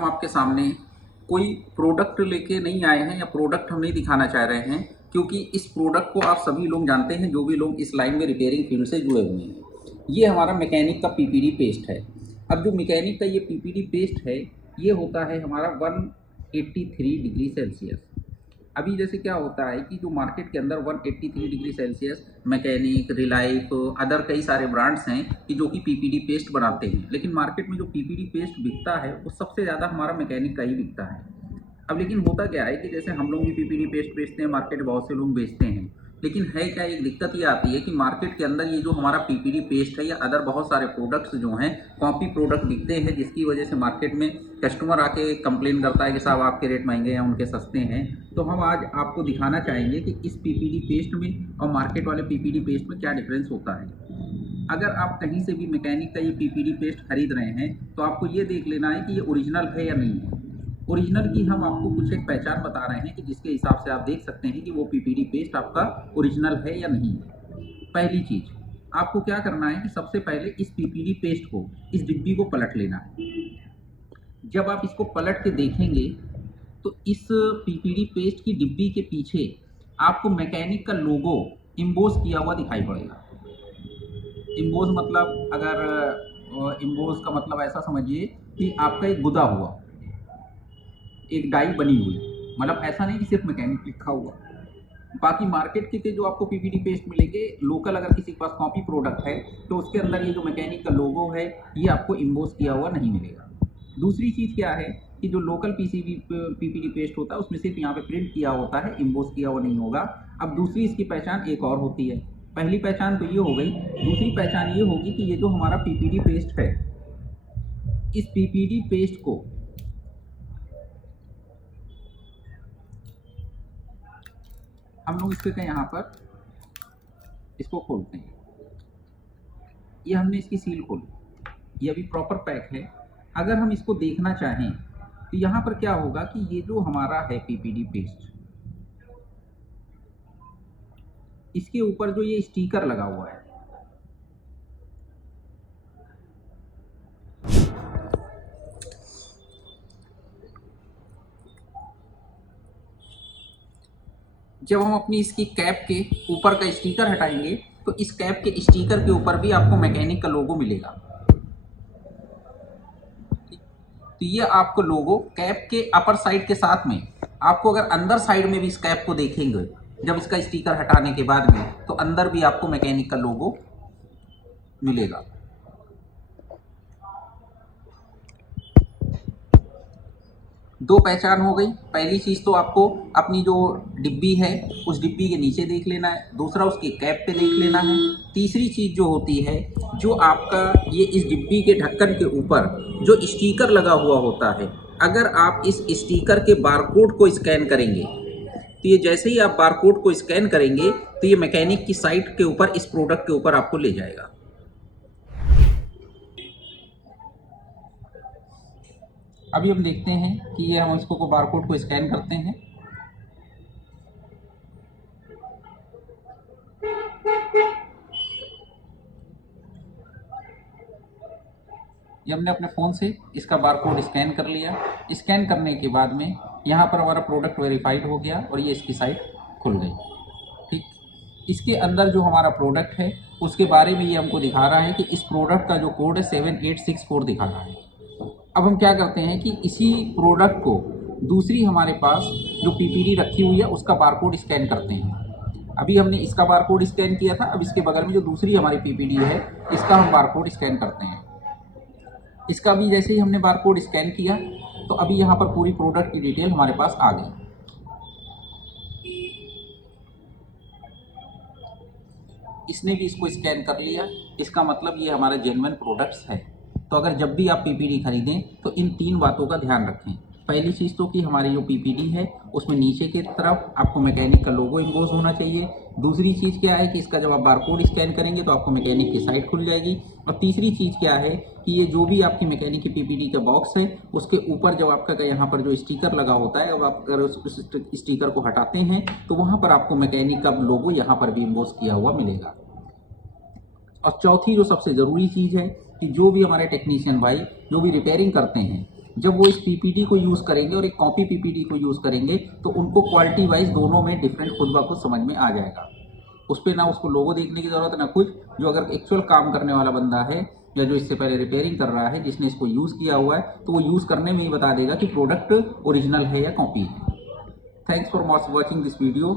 हम आपके सामने कोई प्रोडक्ट लेके नहीं आए हैं या प्रोडक्ट हम नहीं दिखाना चाह रहे हैं, क्योंकि इस प्रोडक्ट को आप सभी लोग जानते हैं जो भी लोग इस लाइन में रिपेयरिंग फील्ड से जुड़े हुए हैं। ये हमारा मैकेनिक का पीपीडी पेस्ट है। अब जो मैकेनिक का ये पीपीडी पेस्ट है, ये होता है हमारा 183 डिग्री सेल्सियस। अभी जैसे क्या होता है कि जो मार्केट के अंदर 183 degree Celsius mechanic, relief, other कई सारे ब्रांड्स हैं कि जो कि पीपीडी पेस्ट बनाते हैं, लेकिन मार्केट में जो पीपीडी पेस्ट बिकता है वो सबसे ज़्यादा हमारा मैकेनिक का ही बिकता है। अब लेकिन होता क्या है कि जैसे हम लोग भी पीपीडी पेस्ट बेचते हैं, मार्केट बहुत से लोग बेचते हैं, लेकिन है क्या, एक दिक्कत ये आती है कि मार्केट के अंदर ये जो हमारा पीपीडी पेस्ट है या अदर बहुत सारे प्रोडक्ट्स जो हैं कॉपी प्रोडक्ट बिकते हैं, जिसकी वजह से मार्केट में कस्टमर आके कंप्लेन करता है कि साहब आपके रेट महंगे हैं, उनके सस्ते हैं। तो हम आज आपको दिखाना चाहेंगे कि इस पीपीडी पेस्ट में और मार्केट वाले पीपीडी पेस्ट में क्या डिफरेंस होता है। अगर आप कहीं से भी मैकेनिक का ये पीपीडी पेस्ट खरीद रहे हैं तो आपको ये देख लेना है कि ये ओरिजिनल है या नहीं है। ओरिजिनल की हम आपको कुछ एक पहचान बता रहे हैं कि जिसके हिसाब से आप देख सकते हैं कि वो पीपीडी पेस्ट आपका ओरिजिनल है या नहीं है। पहली चीज़ आपको क्या करना है कि सबसे पहले इस पीपीडी पेस्ट को, इस डिब्बी को पलट लेना है। जब आप इसको पलट के देखेंगे तो इस पीपीडी पेस्ट की डिब्बी के पीछे आपको मैकेनिक का लोगो इम्बोस किया हुआ दिखाई पड़ेगा। इम्बोस मतलब, अगर इम्बोस का मतलब ऐसा समझिए कि आपका एक गुदा हुआ, एक डाई बनी हुई, मतलब ऐसा नहीं कि सिर्फ मैकेनिक लिखा हुआ। बाकी मार्केट के जो आपको पीपीडी पेस्ट मिलेंगे लोकल, अगर किसी के पास कॉपी प्रोडक्ट है तो उसके अंदर ये जो मैकेनिक का लोगो है ये आपको इम्बोस किया हुआ नहीं मिलेगा। दूसरी चीज़ क्या है कि जो लोकल पीपीडी पेस्ट होता है उसमें सिर्फ यहाँ पे प्रिंट किया होता है, इम्बोस किया हुआ नहीं होगा। अब दूसरी इसकी पहचान एक और होती है। पहली पहचान तो ये हो गई, दूसरी पहचान ये होगी कि ये जो हमारा पीपीडी पेस्ट है, इस पीपीडी पेस्ट को हम लोग इसके यहाँ पर इसको खोलते हैं। ये हमने इसकी सील खोली, ये अभी प्रॉपर पैक है। अगर हम इसको देखना चाहें तो यहाँ पर क्या होगा कि ये जो हमारा है पीपीडी पेस्ट, इसके ऊपर जो ये स्टिकर लगा हुआ है, जब हम अपनी इसकी कैप के ऊपर का स्टिकर हटाएंगे तो इस कैप के स्टिकर के ऊपर भी आपको मैकेनिक का लोगो मिलेगा। तो ये आपको लोगो कैप के अपर साइड के साथ में, आपको अगर अंदर साइड में भी इस कैप को देखेंगे जब इसका स्टिकर हटाने के बाद में, तो अंदर भी आपको मैकेनिक का लोगो मिलेगा। दो पहचान हो गई। पहली चीज़ तो आपको अपनी जो डिब्बी है उस डिब्बी के नीचे देख लेना है, दूसरा उसकी कैप पे देख लेना है। तीसरी चीज़ जो होती है, जो आपका ये इस डिब्बी के ढक्कन के ऊपर जो स्टिकर लगा हुआ होता है, अगर आप इस स्टिकर के बारकोड को स्कैन करेंगे तो ये जैसे ही आप बारकोड को स्कैन करेंगे तो ये मैकेनिक की साइट के ऊपर, इस प्रोडक्ट के ऊपर आपको ले जाएगा। अभी हम देखते हैं कि ये हम इसको बारकोड को स्कैन करते हैं। ये हमने अपने फ़ोन से इसका बारकोड स्कैन कर लिया। स्कैन करने के बाद में यहाँ पर हमारा प्रोडक्ट वेरीफाइड हो गया और ये इसकी साइट खुल गई। ठीक, इसके अंदर जो हमारा प्रोडक्ट है उसके बारे में ये हमको दिखा रहा है कि इस प्रोडक्ट का जो कोड है 7864 दिखा रहा है। अब हम क्या करते हैं कि इसी प्रोडक्ट को दूसरी हमारे पास जो पीपीडी रखी हुई है उसका बारकोड स्कैन करते हैं। अभी हमने इसका बारकोड स्कैन किया था, अब इसके बगल में जो दूसरी हमारी पीपीडी है इसका हम बारकोड स्कैन करते हैं। इसका भी जैसे ही हमने बारकोड स्कैन किया तो अभी यहाँ पर पूरी प्रोडक्ट की डिटेल हमारे पास आ गई। इसने भी इसको स्कैन कर लिया, इसका मतलब ये हमारा जेन्युइन प्रोडक्ट्स है। तो अगर जब भी आप पीपीडी खरीदें तो इन तीन बातों का ध्यान रखें। पहली चीज़ तो कि हमारी जो पीपीडी है उसमें नीचे की तरफ आपको मैकेनिक का लोगो इम्बोस होना चाहिए। दूसरी चीज़ क्या है कि इसका जब आप बारकोड स्कैन करेंगे तो आपको मैकेनिक की साइट खुल जाएगी। और तीसरी चीज़ क्या है कि ये जो भी आपकी मैकेनिक की पीपीडी का बॉक्स है उसके ऊपर जब आपका यहाँ पर जो स्टिकर लगा होता है, अब आप अगर उस स्टिकर को हटाते हैं तो वहाँ पर आपको मैकेनिक का लोगो यहाँ पर भी इम्बोस किया हुआ मिलेगा। और चौथी जो सबसे ज़रूरी चीज़ है कि जो भी हमारे टेक्नीशियन भाई जो भी रिपेयरिंग करते हैं जब वो इस पीपीटी को यूज़ करेंगे और एक कॉपी पीपीटी को यूज़ करेंगे तो उनको क्वालिटी वाइज दोनों में डिफरेंट खुद ब खुद समझ में आ जाएगा। उस पर ना उसको लोगो देखने की ज़रूरत ना कुछ, जो अगर एक्चुअल काम करने वाला बंदा है या जो इससे पहले रिपेयरिंग कर रहा है, जिसने इसको यूज़ किया हुआ है, तो वो यूज़ करने में ही बता देगा कि प्रोडक्ट ओरिजिनल है या कॉपी है। Thanks for watching this video.